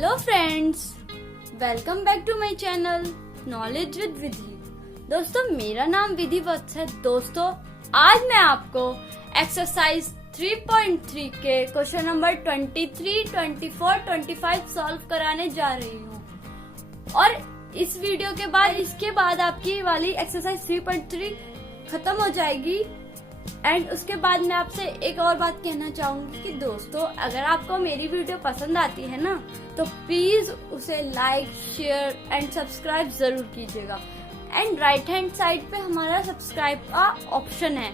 Hello friends, welcome back to my channel knowledge with Vidhi. दोस्तों, मेरा नाम विधि वत्स है। दोस्तों, आज मैं आपको एक्सरसाइज 3.3 के क्वेश्चन नंबर 23, 24, 25 सॉल्व कराने जा रही हूँ। और इस वीडियो के बाद इसके बाद आपकी वाली एक्सरसाइज 3.3 खत्म हो जाएगी। एंड उसके बाद मैं आपसे एक और बात कहना चाहूंगी कि दोस्तों, अगर आपको मेरी वीडियो पसंद आती है ना, तो प्लीज उसे लाइक, शेयर एंड सब्सक्राइब जरूर कीजिएगा। एंड राइट हैंड साइड पे हमारा सब्सक्राइब का ऑप्शन है,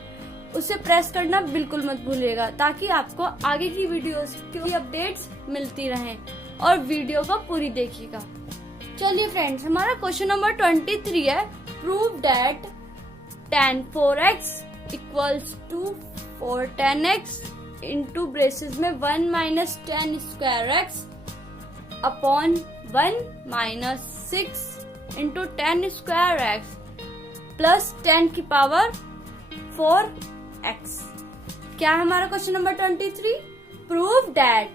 उसे प्रेस करना बिल्कुल मत भूलिएगा, ताकि आपको आगे की वीडियोस की अपडेट्स मिलती रहें और वीडियो को पूरी देखिएगा। चलिए फ्रेंड्स, हमारा क्वेश्चन नंबर 23 है। Prove that tan 4x equals to 4 tan x into braces में 1 minus tan square x upon 1 minus 6 into tan square x plus 10 की पावर 4x। क्या है हमारा question number 23? Prove that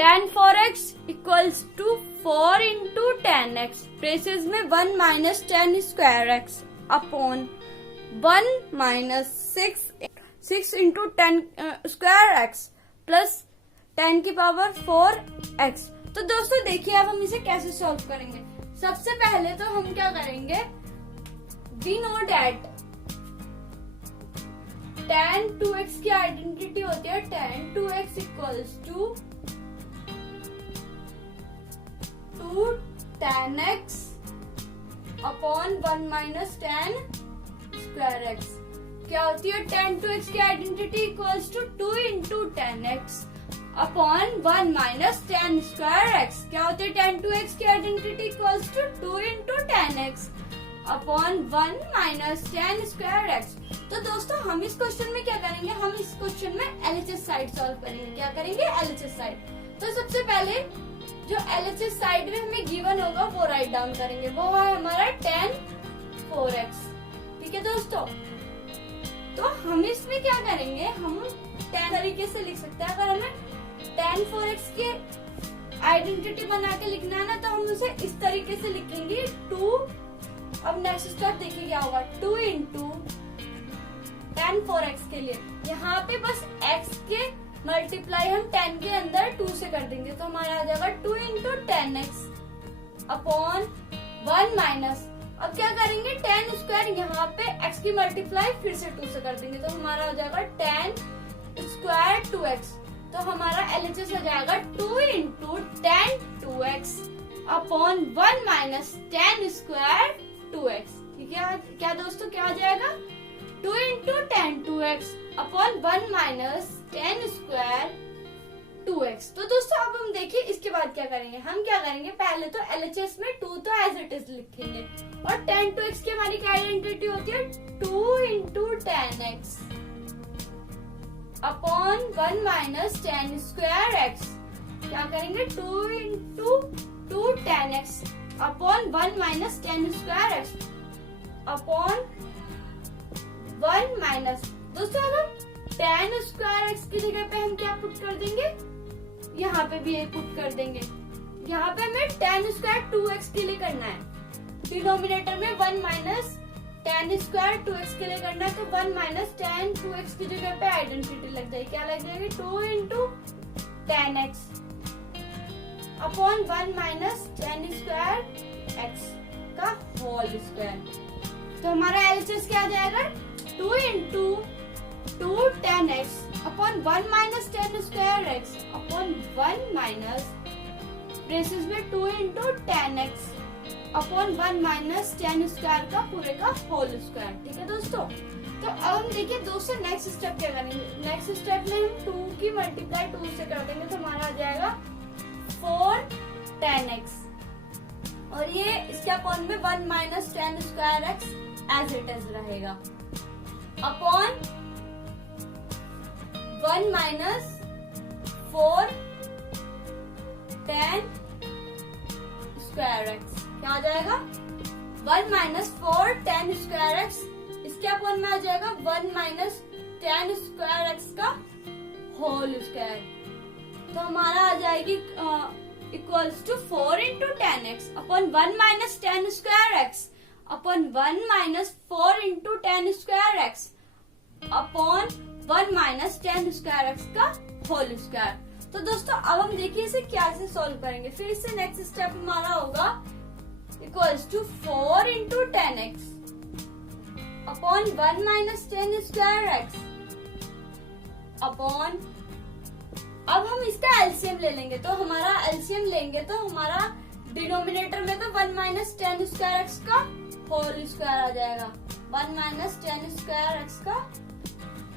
tan 4x equals to 4 into tan x braces में 1 minus tan square x upon 1 minus 6 into 10 square x plus 10 की power 4x। तो दोस्तों देखिए, अब हम इसे कैसे सॉल्व करेंगे। सबसे पहले तो हम क्या करेंगे, we know that tan 2x की आइडेंटिटी होती है tan 2x equals to 2 tan x upon 1 minus tan square x. क्या होती है tan 2x की identity equals to 2 into tan x upon 1 minus tan square x. क्या होती है tan 2x की identity equals to 2 into tan x upon 1 minus tan square x. तो दोस्तों, हम इस क्वेश्चन में क्या करेंगे, हम इस क्वेश्चन में LHS साइड सॉल्व करेंगे। क्या करेंगे? LHS side. तो सबसे पहले जो LHS साइड में हमें गिवन होगा वो राइट डाउन करेंगे। वो है हमारा tan 4x। ठीक है दोस्तों, तो हम इसमें क्या करेंगे, हम tan तरीके से लिख सकते हैं। अगर हमें tan 4x की आइडेंटिटी बना के लिखना है ना, तो हम उसे इस तरीके से लिखेंगे 2। अब नेक्स्ट स्टेप देखिए क्या होगा, 2 इंटू tan 4x के लिए यहाँ पे बस x के मल्टीप्लाई हम tan के अंदर 2 से कर देंगे, तो हमारा आ जाएगा 2 into tan x upon 1 minus. अब क्या करेंगे, tan स्क्वायर यहाँ पे x की मल्टीप्लाई फिर से 2 से कर देंगे, तो हमारा हो जाएगा tan स्क्वायर 2x। तो हमारा LHS हो जाएगा 2 into tan 2x upon 1 minus tan square 2x। ठीक है, क्या दोस्तों, क्या हो जाएगा 2 into tan 2x upon 1 minus tan square 2x। तो दोस्तों, अब हम देखिए इसके बाद क्या करेंगे। हम क्या करेंगे, पहले तो LHS में 2 तो एज इट इज लिखेंगे, और tan 2x की हमारी क्या आइडेंटिटी होती है 2 into tan x upon 1 minus tan square x। क्या करेंगे, 2 into 2 tan x upon 1 minus tan square x upon 1 minus. दोस्तों, अब हम tan स्क्वायर x की जगह पे हम क्या पुट कर देंगे, यहाँ पे भी ये पुट कर देंगे। यहाँ पे हमें tan स्क्वायर 2x के लिए करना है, डिनोमिनेटर में 1 माइनस tan स्क्वायर 2x के लिए करना है, तो 1 माइनस tan 2x की जगह पे आइडेंटिटी लग जाएगी। क्या लग जाएगी, 2 into tan x upon 1 minus tan square x का होल स्क्वायर। तो हमारा LHS क्या आ जाएगा, 2 into 2 tan x upon 1 minus tan square x upon 1 minus braces में 2 into tan x upon 1 minus tan square का पूरे का होल स्क्वायर। ठीक है दोस्तों, तो अब हम देखिए दोस्तों नेक्स्ट स्टेप क्या करेंगे। नेक्स्ट स्टेप में हम 2 की मल्टीप्लाई 2 से कर देंगे, तो हमारा आ जाएगा 4 tan x, और ये इसके अपॉन में 1 minus tan square x as it is रहेगा upon 1 minus 4 tan square x। क्या आ जाएगा, 1 माइनस 4 tan स्क्वायर x, इसके अपॉन में आ जाएगा 1 माइनस tan स्क्वायर x का होल स्क्वायर। तो हमारा आ जाएगी equals to 4 into 10x upon 1 minus 10 square x upon 1 minus 4 into 10 square x upon 1 minus 10 square x का होल स्क्वायर। तो दोस्तों अब हम देखिए इसे क्या से सॉल्व करेंगे। फिर इससे नेक्स्ट स्टेप हमारा होगा equals to 4 into 10x upon 1 minus 10 square x upon, अब हम इसका एलसीएम ले लेंगे। तो हमारा एलसीएम लेंगे तो हमारा डिनोमिनेटर में तो 1 माइनस 10 स्क्वायर एक्स का होल स्क्वायर आ जाएगा, 1 माइनस 10 स्क्वायर एक्स का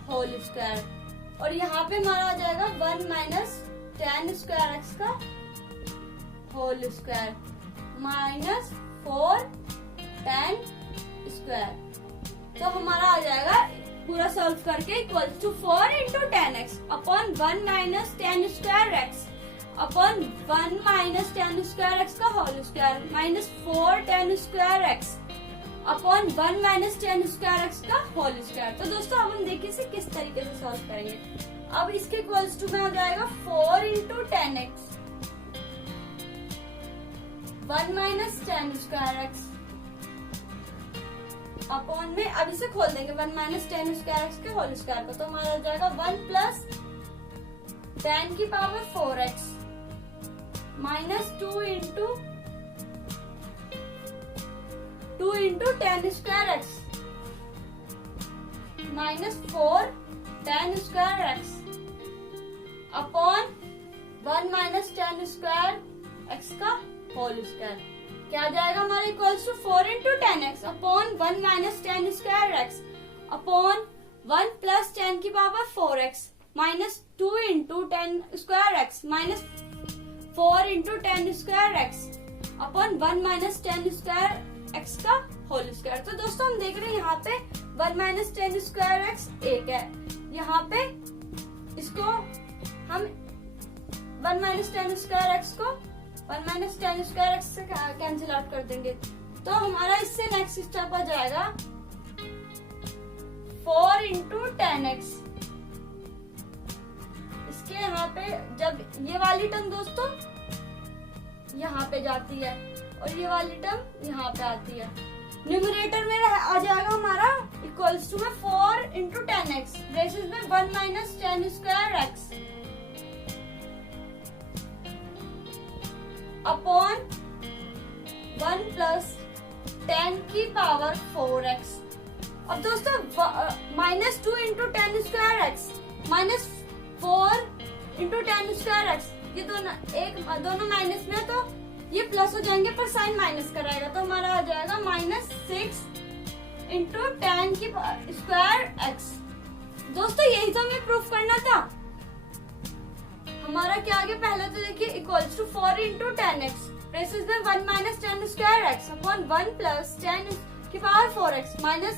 होल स्क्वायर, और यहाँ पे हमारा आ जाएगा 1 माइनस 10 स्क्वायर एक्स का होल स्क्वायर माइनस 4 10 स्क्वायर। तो हमारा आ जाएगा पूरा सॉल्व करके equals to 4 into 10x upon 1 minus 10 square x upon 1 minus 10 square x का whole square minus 4 10 square x upon 1 minus 10 square x का होल स्क्वायर। तो दोस्तों अब हम देखिए इसे किस तरीके से सॉल्व करेंगे। अब इसके इक्वल्स टू में आ जाएगा 4 into 10x 1 minus 10 square x upon में, अब इसे खोल देंगे 1 माइनस 10 स्क्वायर एक्स के होल स्क्वायर को। तो हमारा हो जाएगा 1 प्लस 10 की power 4x minus 2 into 10 square x minus 4 10 square x upon 1 minus 10 square x का होल स्क्वायर। क्या आ जाएगा हमारा equals to 4 into 10x upon 1 minus 10 square x upon 1 plus 10 की power 4x minus 2 into 10 square x minus 4 into 10 square x upon 1 minus 10 square x का whole square. तो दोस्तों हम देख रहे हैं यहाँ पे 1 माइनस 10 स्क्वायर एक्स एक है, यहाँ पे इसको हम 1 माइनस 10 स्क्वायर एक्स को 1 माइनस 10 स्क्वायर एक्स से कैंसिल आउट कर देंगे। तो हमारा इससे नेक्स्ट स्टेप आ जाएगा 4 इंटू 10x। इसके यहाँ पे जब ये वाली टर्म दोस्तों यहाँ पे जाती है और ये वाली टर्म यहाँ पे आती है, न्यूमरेटर में आ जाएगा हमारा इक्वल्स टू में 4 इंटू 10x ब्रेसेस में 1 minus 10 square x upon 1 plus 10 की पावर 4x। अब दोस्तों minus 2 into 10 square x minus 4 into 10 square x, ये दोनों माइनस में, तो ये प्लस हो जाएंगे पर साइन माइनस कराएगा। तो हमारा आ जाएगा माइनस 6 इंटू 10 की स्क्वायर एक्स। दोस्तों यही तो हमें प्रूफ करना था। हमारा क्या आगे पहले तो देखिए equals to 4 into 10x braces में 1 minus 10 square x upon 1 plus 10 की power 4x minus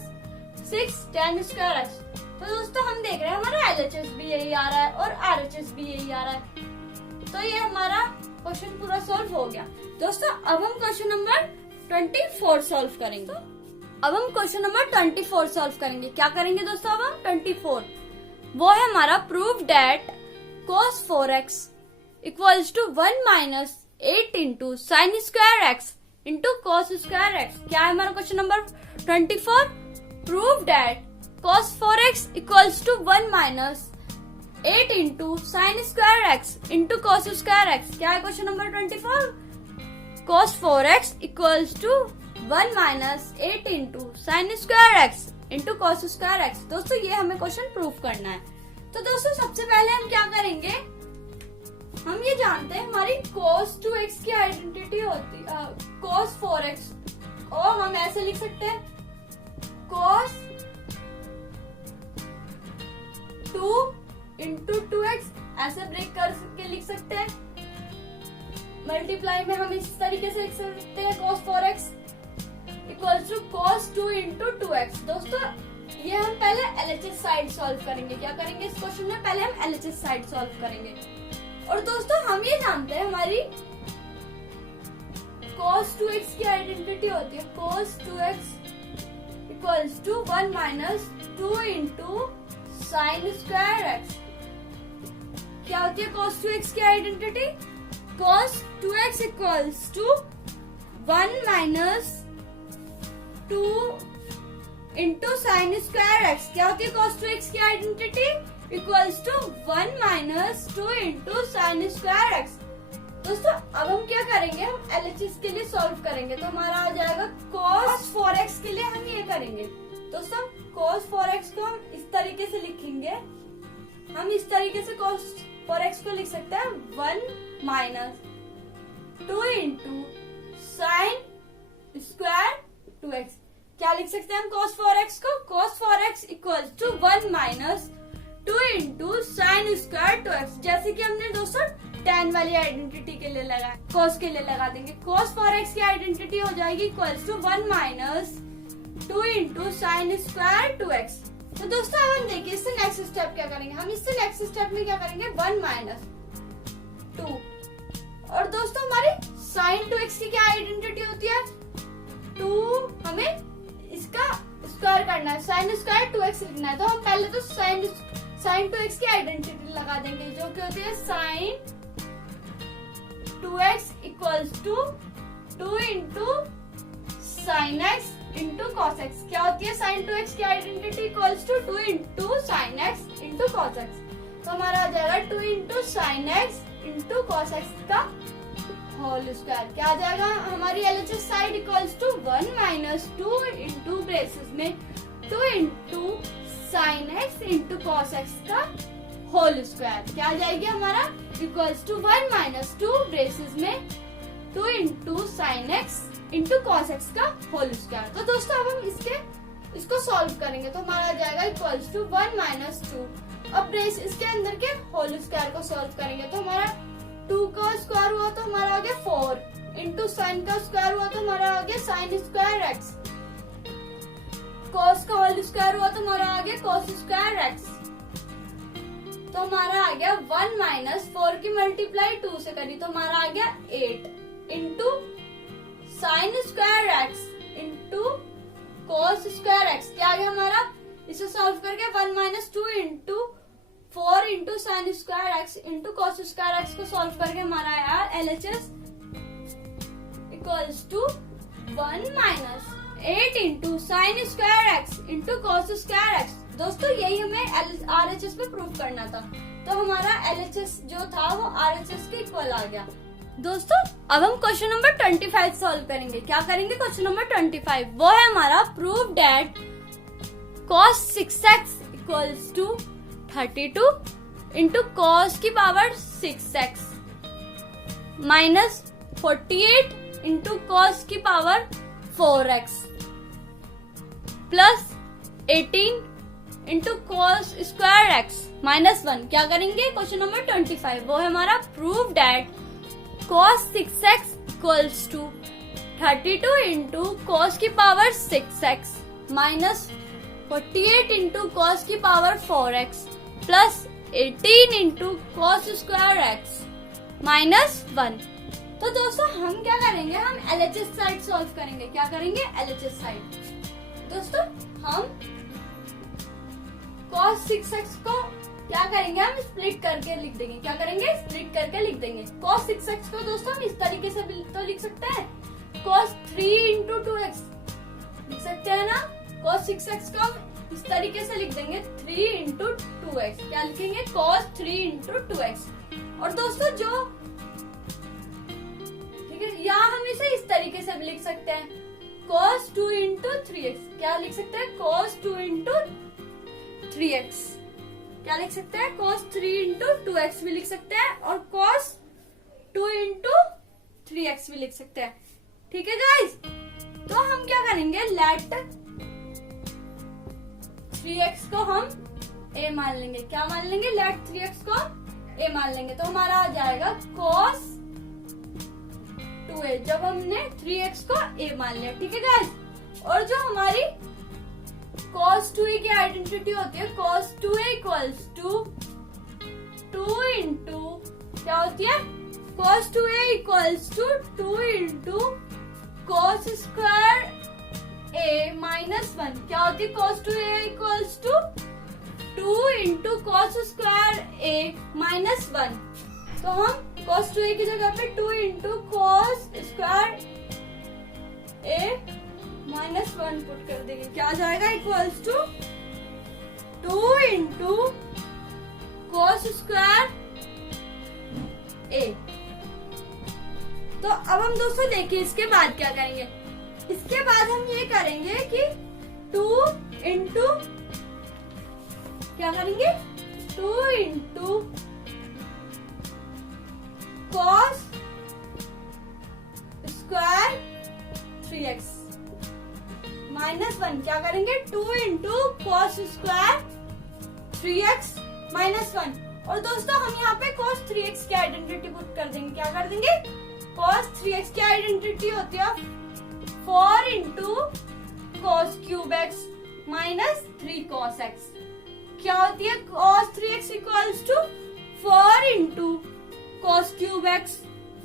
6 10 square x. तो दोस्तों हम देख रहे हैं हमारा LHS भी यही आ रहा है और RHS भी यही आ रहा है। तो ये हमारा क्वेश्चन पूरा सॉल्व हो गया। दोस्तों अब हम क्वेश्चन नंबर 24 सॉल्व करेंगे। तो अब हम क्वेश्चन नंबर 24 सॉल्व करेंगे। क्या करेंगे दोस्तों अब हम 24, वो है हमारा prove that cos 4x equals to 1 minus 8 into sin square x into cos square x। क्या है हमारा question number 24? Prove that cos 4x equals to 1 minus 8 into sin square x into cos square x। क्या है question number 24? cos 4x equals to 1 minus 8 into sin square x into cos square x। दोस्तों ये हमें question proof करना है। तो दोस्तों सबसे पहले हम क्या करेंगे, हम ये जानते हैं हमारी cos 2x की आइडेंटिटी होती है cos 4x, और हम ऐसे लिख सकते हैं cos 2 इंटू 2x, ऐसे ब्रेक करके लिख सकते हैं। मल्टीप्लाई में हम इस तरीके से लिख सकते हैं cos 4x equals to cos 2 into 2x। दोस्तों ये हम पहले LHS साइड सॉल्व करेंगे। क्या करेंगे इस क्वेश्चन में, पहले हम LHS साइड सॉल्व करेंगे। और दोस्तों हम ये जानते हैं हमारी cos 2x की आइडेंटिटी होती है cos 2x equals to 1 minus 2 into sine square x। क्या होती है cos 2x की identity? cos 2x equals to 1 minus 2 into sine square x. क्या होती है cos 2x की identity? Equals to 1 minus 2 into sine square x. दोस्तों अब हम क्या करेंगे, हम LHS के लिए सॉल्व करेंगे तो हमारा आ जाएगा cos 4x के लिए हम ये करेंगे। दोस्तों cos 4x को हम इस तरीके से लिखेंगे, हम इस तरीके से cos 4x को लिख सकते हैं 1 minus 2 into sine square 2x। क्या लिख सकते हैं हम cos 4x को? cos 4x equals to 1 minus 2 into sine square 2x। जैसे कि हमने दोस्तों tan वाली आइडेंटिटी के लिए लगा, cos के लिए लगा देंगे। cos 4x की आइडेंटिटी हो जाएगी equals to 1 minus 2 into sine square 2x। तो दोस्तों अब हम देखिए इससे नेक्स्ट स्टेप क्या करेंगे। हम इससे नेक्स्ट स्टेप में क्या करेंगे, 1 माइनस 2। और दोस्तों हमारी साइन 2x की क्या आइडेंटिटी होती है? 2 हमें इसका स्क्वायर करना है, साइन स्क्वायर 2x लिखना है। तो हम पहले तो साइन 2x की आइडेंटिटी लगा देंगे जो कि होती है sine 2x equals to 2 into sine x into cos x. क्या होती है साइन 2x की identity? Equals to 2 into sine x into cos x. तो हमारा आ जाएगा 2 into sine x into cos x का होल स्क्वायर। क्या आ जाएगा हमारी LHS side? Equals to 1 minus 2 into braces में 2 into sine x into cos x का होल स्क्वायर। क्या आ जाएगी हमारा? इक्वल्स टू 1 माइनस 2 ब्रेसेस में 2 into sine x into cos x का होल स्क्वायर। तो दोस्तों अब हम इसको सॉल्व करेंगे तो हमारा आ जाएगा इक्वल्स टू 1 माइनस 2। अब ब्रेस इसके अंदर के होल स्क्वायर को सॉल्व करेंगे तो हमारा 2 का स्क्वायर हुआ तो हमारा आ गया 4 इंटू साइन का स्क्वायर हुआ तो हमारा आ गया साइन स्क्वायर एक्स। कॉस का होल स्क्वायर हुआ तो हमारा आ गया कॉस स्क्वायर एक्स। तो हमारा आ गया 1 माइनस 4 की मल्टीप्लाई 2 से करी तो हमारा आ गया 8 into sine square x into cos square x. क्या आ गया हमारा? इसे सॉल्व करके 1 minus 2 into 4 into sine square x into cos square x को सॉल्व करके हमारा आया LHS equals to 1 minus 8 into sine square x into cos square x. दोस्तों यही हमें RHS पे प्रूव करना था तो हमारा LHS जो था वो RHS के इक्वल आ गया। दोस्तों अब हम क्वेश्चन नंबर 25 सॉल्व करेंगे। क्या करेंगे क्वेश्चन नंबर 25? वो है हमारा prove that cos 6x equals to 32 into cos की power 6x minus 48 into cos की power 4x plus 18 into cos square x minus 1। क्या करेंगे क्वेश्चन नंबर 25? वो है हमारा prove that cos 6x equals to 32 into cos की power 6x minus 48 into cos की power 4x plus 18 into cos square x minus 1। तो दोस्तों हम क्या करेंगे, हम LHS साइड सॉल्व करेंगे। क्या करेंगे? LHS side. दोस्तों हम cos 6x को क्या करेंगे, हम स्प्लिट करके लिख देंगे। क्या करेंगे? स्प्लिट करके लिख देंगे। cos 6x को दोस्तों हम इस तरीके से भी तो लिख सकते हैं, cos 3 इंटू 2x लिख सकते हैं ना। cos 6x को हम इस तरीके से लिख देंगे 3 इंटू 2x। क्या लिखेंगे? cos 3 into 2x। और दोस्तों जो ठीक है, यहाँ हम इसे इस तरीके से भी लिख सकते हैं cos 2 इंटू 3x। क्या लिख सकते हैं? cos 2 into 3x। क्या लिख सकते हैं? cos 3 इंटू 2x भी लिख सकते हैं और cos 2 इंटू 3x भी लिख सकते हैं। ठीक है गाइस, तो हम क्या करेंगे, लेट 3x को हम a मान लेंगे। क्या मान लेंगे? लेट 3x को a मान लेंगे तो हमारा आ जाएगा cos 2a जब हमने 3x को a मान लिया। ठीक है गाइस, और जो हमारी cos 2a की आइडेंटिटी होती है cos 2a equals to 2 into क्या होती है, cos 2a equals to 2 into cos square a minus 1। क्या होती है? cos 2a equals to 2 into cos square a minus 1। तो हम cos 2a की जगह पे 2 into cos square a minus 1 put कर देंगे, क्या आ जाएगा equals to 2 into cos square a। तो अब हम दोस्तों देखिए इसके बाद क्या करेंगे। इसके बाद हम ये करेंगे कि 2 इंटू क्या करेंगे 2 into cos square 3x minus 1 क्या करेंगे 2 into cos square 3x minus 1। और दोस्तों हम यहाँ पे cos 3x की आइडेंटिटी पुट कर देंगे, क्या कर देंगे cos 3x की आइडेंटिटी होती है 4 into cos cube x minus 3 cos x। क्या होती है cos 3x equals to 4 into cos cube x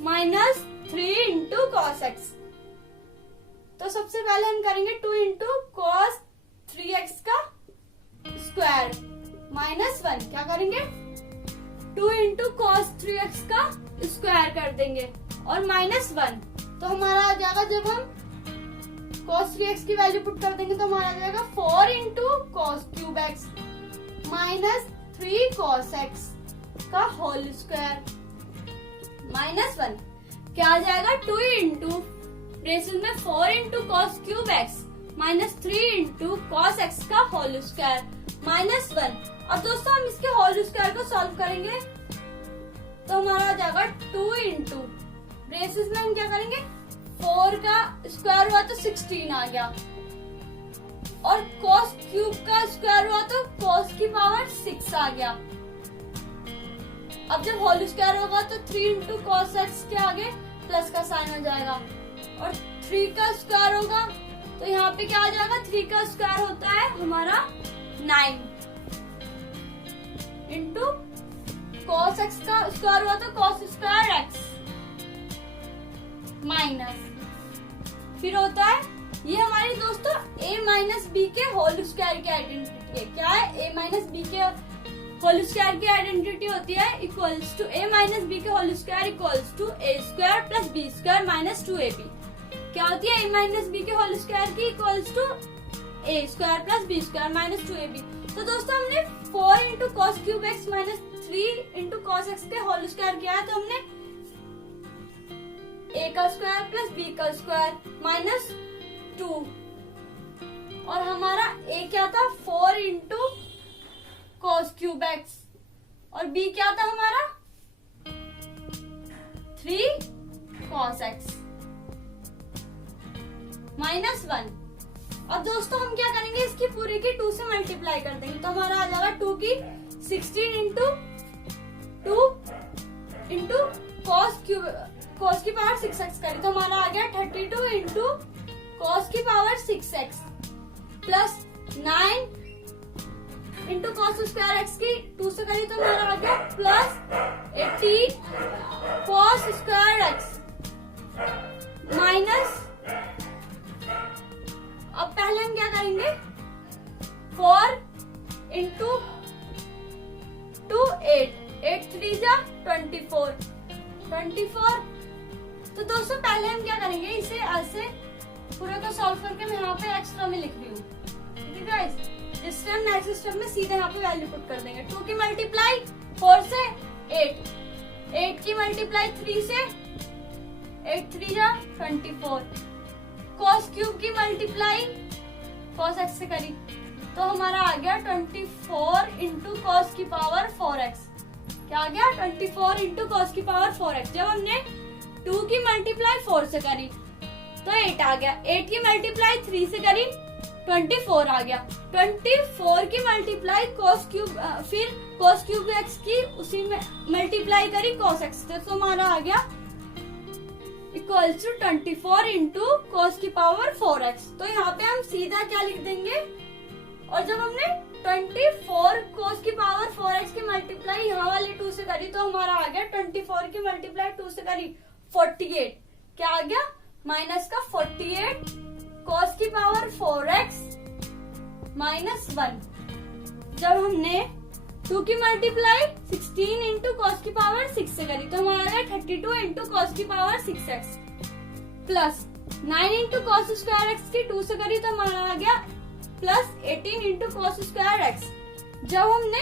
minus 3 into cos x। तो सबसे पहले हम करेंगे 2 इंटू cos 3x का स्क्वायर माइनस 1, क्या करेंगे 2 इंटू cos 3x का स्क्वायर कर देंगे और माइनस 1। तो हमारा आ जाएगा, जब हम cos 3x की वैल्यू पुट कर देंगे तो हमारा आ जाएगा 4 into cos cube x minus 3 cos x का होल स्क्वायर माइनस 1। क्या आ जाएगा 2 इंटू ब्रेसेस में 4 into cos cube x minus 3 into cos x का होल स्क्वायर माइनस 1। अब दोस्तों हम इसके होल स्क्वायर को सॉल्व करेंगे तो हमारा आ जाएगा 2 इंटू ब्रेसेस में हम क्या करेंगे 4 का स्क्वायर हुआ तो 16 आ गया और cos क्यूब का स्क्वायर हुआ तो cos की पावर 6 आ गया। अब जब होल स्क्वायर होगा तो 3 इंटू cos x के आगे प्लस का साइन हो जाएगा और 3 का स्क्वायर होगा तो यहाँ पे क्या आ जाएगा 3 का स्क्वायर होता है हमारा 9 इंटू cos x का स्क्वायर हुआ तो cos स्क्वायर x माइनस फिर होता है ये हमारी दोस्तों a माइनस बी के होल स्क्वायर की आइडेंटिटी है। क्या है a माइनस बी के होल स्क्वायर की आइडेंटिटी होती है equals to a minus b के whole square equals to a square plus b square minus 2ab। क्या होती है a माइनस बी के होल स्क्वायर की equals to a square plus b square minus 2ab। तो दोस्तों हमने 4 into cos cube x minus 3 into cos x के whole square किया है तो हमने a का स्क्वायर प्लस b का स्क्वायर माइनस 2 और हमारा a क्या था 4 इंटू cos क्यूब x और b क्या था हमारा 3 cos x माइनस 1। अब दोस्तों हम क्या करेंगे इसकी पूरी की 2 से मल्टीप्लाई कर देंगे तो हमारा आ जाएगा 2 की 16 इंटू 2 इंटू cos की पावर 6x करें तो हमारा आ गया 32 इंटू cos की power 6x plus 9 into cos square x की 2 से करी तो हमारा आ गया plus 18 cos square x minus. अब पहले हम क्या करेंगे 4 इंटू 2 8 3 जा 24। तो दोस्तों पहले हम क्या करेंगे इसे ऐसे पूरे को सॉल्व करके मैं यहाँ पे एक्स्ट्रा में लिख रही हूँ, ठीक है गाइस। इस टाइम नेक्स्ट स्टेप में सीधे यहाँ पे वैल्यू पुट कर देंगे। 2 की मल्टीप्लाई 4 से 8 की मल्टीप्लाई 3 से 8 3 जा 24 cos क्यूब की मल्टीप्लाई cos x से करी तो हमारा आ गया 24 इंटू cos की पावर 4x। क्या आ गया 24 इंटू cos की पावर 4x। जब हमने 2 की मल्टीप्लाई 4 से करी तो 8 आ गया, 8 की मल्टीप्लाई 3 से करी 24 आ गया, 24 की मल्टीप्लाई cos क्यूब फिर cos क्यूब x की उसी में मल्टीप्लाई करी cos x से तो हमारा आ गया इक्वल्स टू 24 इंटू cos की पावर 4x। तो यहाँ पे हम सीधा क्या लिख देंगे और जब हमने 24 cos की पावर 4x की मल्टीप्लाई यहाँ वाली 2 से करी तो हमारा आ गया 24 की मल्टीप्लाई 2 से करी 48। क्या आ गया माइनस का 48 cos की पावर 4x माइनस 1। जब हमने 2 की मल्टीप्लाई 16 इंटू कॉस की पावर 6 से करी तो हमारा आ गया 32 इंटू कॉस की power 6x plus 9 into cos square x की 2 से करी तो हमारा आ गया plus 18 into cos square x. जब हमने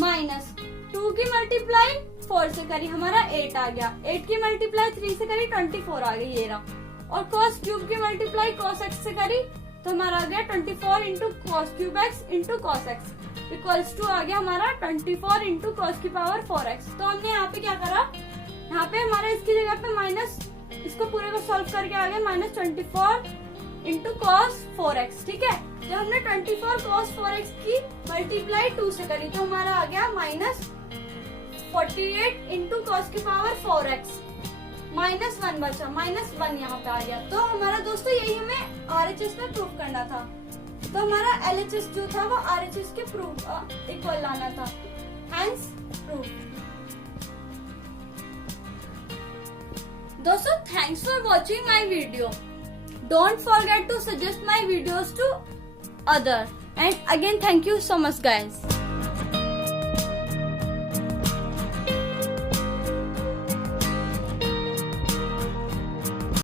माइनस 2 की मल्टीप्लाई 4 से करी हमारा 8 आ गया, 8 की मल्टीप्लाई 3 से करी 24 आ गई ये रहा, और कॉस क्यूब की मल्टीप्लाई कॉस एक्स से करी तो हमारा आ गया 24 into cos cube x into cos x equals to आ गया हमारा 24 इंटू कॉस की पावर 4x। तो हमने यहाँ पे क्या करा, यहाँ पे हमारा इसकी जगह पे माइनस, इसको पूरे को सॉल्व करके आ गया -24 इंटू कॉस 4x। ठीक है, जब हमने 24 कॉस 4x की मल्टीप्लाई 2 से करी तो हमारा आ गया -48 इंटू कॉस की पावर 4x, -1 बचा, -1 यहाँ पे आ गया। तो हमारा दोस्तों यही हमें RHS में प्रूफ करना था, तो हमारा LHS जो था वो RHS के प्रूफ इक्वल लाना था, हैंस प्रूफ। दोस्तों thanks for watching my video, don't forget to suggest my videos to other, and again thank you so much guys.